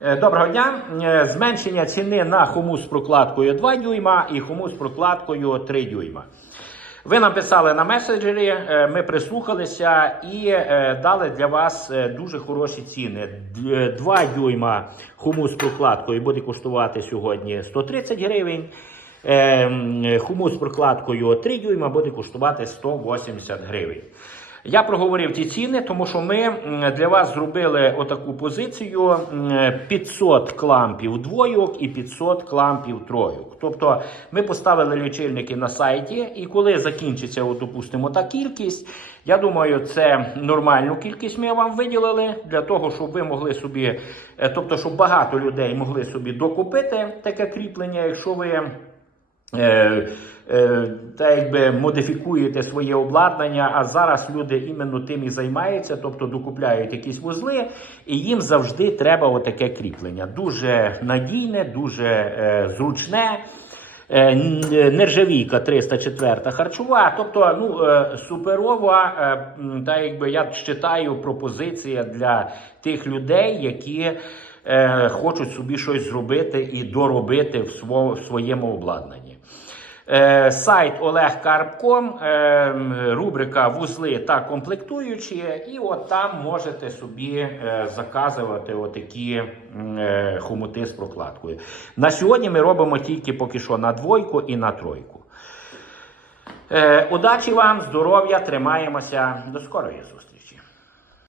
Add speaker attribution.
Speaker 1: Е, Доброго дня. Е, Зменшення ціни на хумус з прокладкою 2 дюйма і хумус прокладкою 3 дюйма. Ви написали на меседжері, е, ми прислухалися і дали для вас дуже хороші ціни. 2 дюйма хумус з прокладкою буде коштувати сьогодні 130 гривень. Е, Хумус з прокладкою 3 дюйма буде коштувати 180 гривень. Я проговорив ті ціни, тому що ми для вас зробили отаку позицію 500 клампів двойок і 500 клампів тройок. Тобто ми поставили лічильники на сайті, і коли закінчиться, от, допустимо, та кількість, я думаю, це нормальну кількість ми вам виділили для того, щоб ви могли собі, е, тобто, щоб багато людей могли собі докупити таке кріплення, якщо ви. Е, е, та якби модифікуєте своє обладнання, а зараз люди іменно тим і займаються, тобто докупляють якісь вузли, і їм завжди треба отаке кріплення. Дуже надійне, дуже е, зручне. Е, Нержавійка 304 харчова, тобто ну, е, суперова, е, та якби я вважаю, пропозиція для тих людей, які е, хочуть собі щось зробити і доробити в своєму обладнанні. Е, сайт olegkarp.com, е, рубрика вузли та комплектуючі, і от там можете собі е, заказувати отакі хомути з прокладкою. На сьогодні ми робимо тільки поки що на двойку і на тройку. Удачі вам, здоров'я, тримаємося. До скорої зустрічі.